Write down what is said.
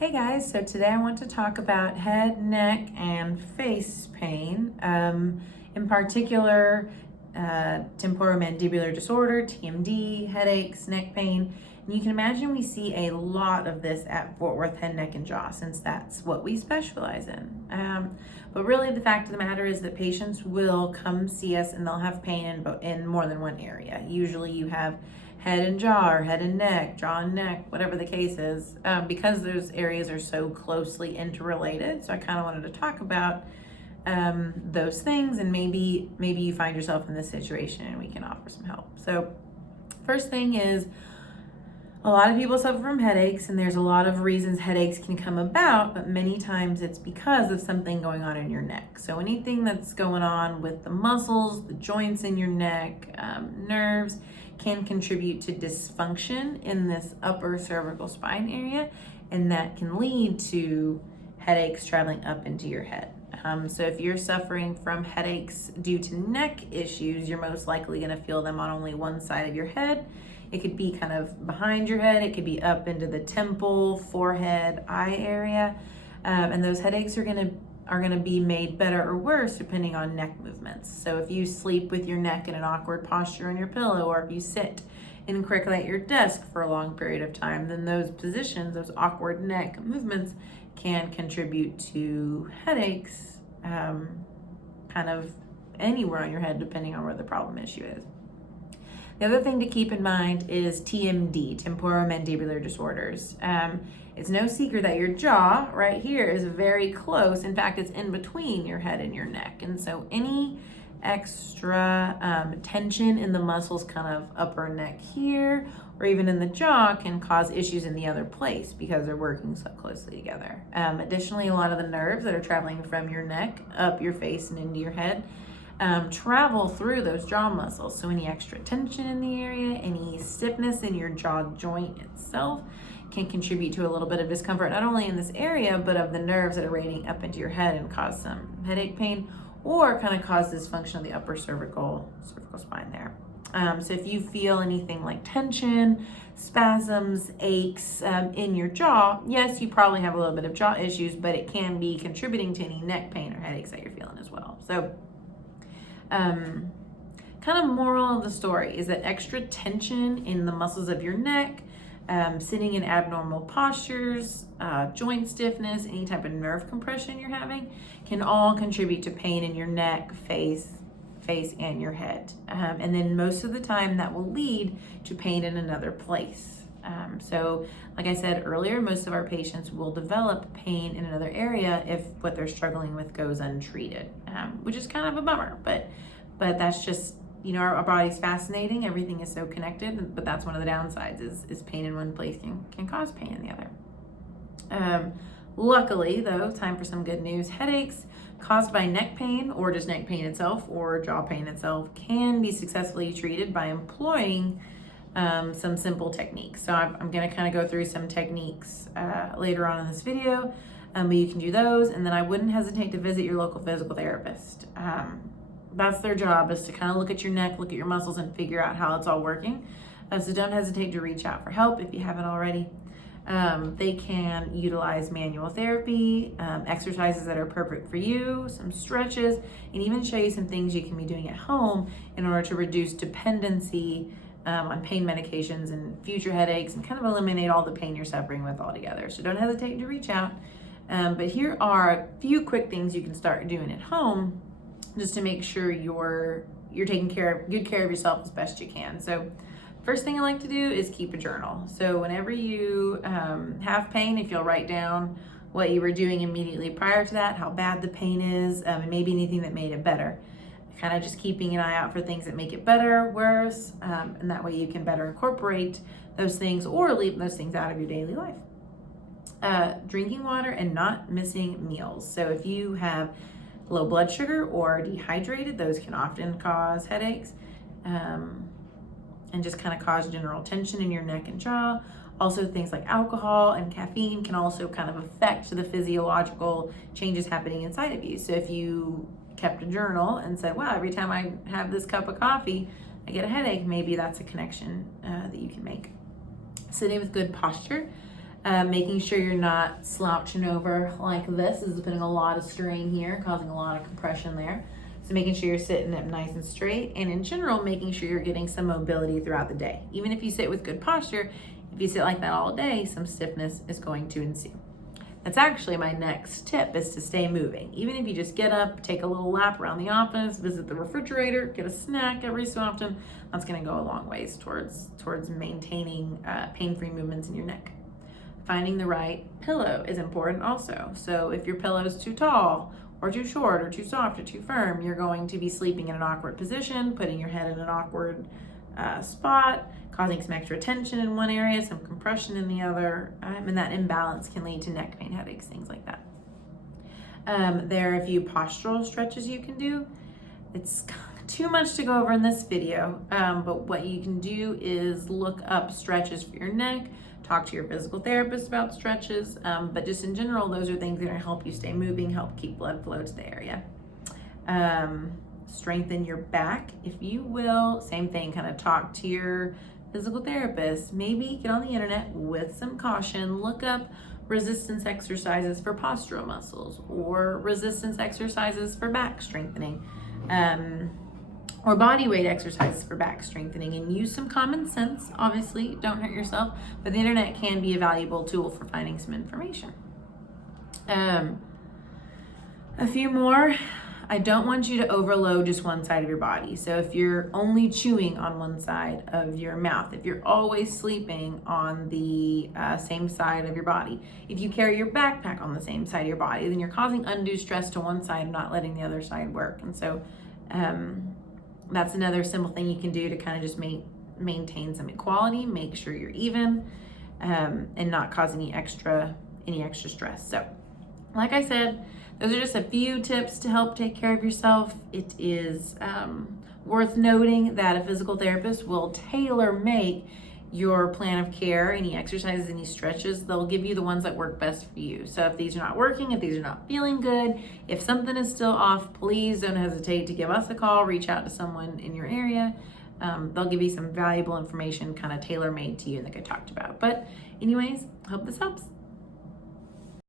Hey guys, so today I want to talk about head, neck, and face pain. In particular, temporomandibular disorder, TMD, headaches, neck pain. And you can imagine we see a lot of this at Fort Worth Head, Neck, and Jaw since that's what we specialize in. But really the fact of the matter is that patients will come see us and they'll have pain in more than one area. Usually you have head and jaw or head and neck, jaw and neck, whatever the case is, because those areas are so closely interrelated. So I kind of wanted to talk about those things, and maybe you find yourself in this situation and we can offer some help. So first thing is, a lot of people suffer from headaches, and there's a lot of reasons headaches can come about, but many times it's because of something going on in your neck. So anything that's going on with the muscles, the joints in your neck, nerves, can contribute to dysfunction in this upper cervical spine area, and that can lead to headaches traveling up into your head. So if you're suffering from headaches due to neck issues, you're most likely going to feel them on only one side of your head. It could be kind of behind your head. It could be up into the temple, forehead, eye area. And those headaches are going to be made better or worse depending on neck movements. So if you sleep with your neck in an awkward posture on your pillow, or if you sit incorrectly at your desk for a long period of time, then those positions, those awkward neck movements, can contribute to headaches kind of anywhere on your head depending on where the problem issue is. The other thing to keep in mind is TMD, temporomandibular disorders. It's no secret that your jaw right here is very close. In fact, it's in between your head and your neck. And so any extra tension in the muscles kind of upper neck here, or even in the jaw, can cause issues in the other place because they're working so closely together. Additionally, a lot of the nerves that are traveling from your neck up your face and into your head travel through those jaw muscles. So any extra tension in the area, any stiffness in your jaw joint itself can contribute to a little bit of discomfort, not only in this area, but of the nerves that are radiating up into your head and cause some headache pain, or kind of cause dysfunction of the upper cervical spine there. So if you feel anything like tension, spasms, aches in your jaw, yes, you probably have a little bit of jaw issues, but it can be contributing to any neck pain or headaches that you're feeling as well. So kind of moral of the story is that extra tension in the muscles of your neck, sitting in abnormal postures, joint stiffness, any type of nerve compression you're having, can all contribute to pain in your neck, face, and your head. And then most of the time that will lead to pain in another place. So like I said earlier, most of our patients will develop pain in another area if what they're struggling with goes untreated, which is kind of a bummer, but that's just, our body's fascinating. Everything is so connected, but that's one of the downsides is pain in one place can cause pain in the other. Luckily though, time for some good news. Headaches caused by neck pain, or just neck pain itself, or jaw pain itself, can be successfully treated by employing some simple techniques. So I'm going to kind of go through some techniques later on in this video, but you can do those, and then I wouldn't hesitate to visit your local physical therapist. That's their job, is to kind of look at your neck, look at your muscles, and figure out how it's all working. So don't hesitate to reach out for help if you haven't already. They can utilize manual therapy, exercises that are perfect for you, some stretches, and even show you some things you can be doing at home in order to reduce dependency on pain medications and future headaches, and kind of eliminate all the pain you're suffering with altogether. So don't hesitate to reach out. But here are a few quick things you can start doing at home just to make sure you're taking good care of yourself as best you can. So first thing I like to do is keep a journal. So whenever you have pain, if you'll write down what you were doing immediately prior to that, how bad the pain is, and maybe anything that made it better. Kind of just keeping an eye out for things that make it better, worse, and that way you can better incorporate those things or leave those things out of your daily life. Drinking water and not missing meals. So if you have low blood sugar or dehydrated, those can often cause headaches, and just kind of cause general tension in your neck and jaw. Also, things like alcohol and caffeine can also kind of affect the physiological changes happening inside of you. So if you kept a journal and said, wow, every time I have this cup of coffee, I get a headache, maybe that's a connection that you can make. Sitting with good posture Making sure you're not slouching over like this. This is putting a lot of strain here, causing a lot of compression there. So making sure you're sitting up nice and straight, and in general, making sure you're getting some mobility throughout the day. Even if you sit with good posture, if you sit like that all day, some stiffness is going to ensue. That's actually my next tip, is to stay moving. Even if you just get up, take a little lap around the office, visit the refrigerator, get a snack every so often, that's gonna go a long ways towards maintaining pain-free movements in your neck. Finding the right pillow is important also. So if your pillow is too tall or too short or too soft or too firm, you're going to be sleeping in an awkward position, putting your head in an awkward spot, causing some extra tension in one area, some compression in the other, and that imbalance can lead to neck pain, headaches, things like that. There are a few postural stretches you can do. It's too much to go over in this video, but what you can do is look up stretches for your neck, talk to your physical therapist about stretches, but just in general, those are things that are gonna help you stay moving, help keep blood flow to the area. Strengthen your back, if you will. Same thing, kind of talk to your physical therapist. Maybe get on the internet with some caution, look up resistance exercises for postural muscles, or resistance exercises for back strengthening, or body weight exercises for back strengthening, and use some common sense. Obviously, don't hurt yourself, but the internet can be a valuable tool for finding some information. A few more. I don't want you to overload just one side of your body. So if you're only chewing on one side of your mouth, if you're always sleeping on the same side of your body, if you carry your backpack on the same side of your body, then you're causing undue stress to one side and not letting the other side work. And so that's another simple thing you can do to kind of just maintain some equality, make sure you're even, and not cause any extra stress. So like I said, those are just a few tips to help take care of yourself. It is worth noting that a physical therapist will tailor make your plan of care, any exercises, any stretches. They'll give you the ones that work best for you. So if these are not working, if these are not feeling good, if something is still off, please don't hesitate to give us a call, reach out to someone in your area. They'll give you some valuable information kind of tailor-made to you like I talked about. But anyways, hope this helps.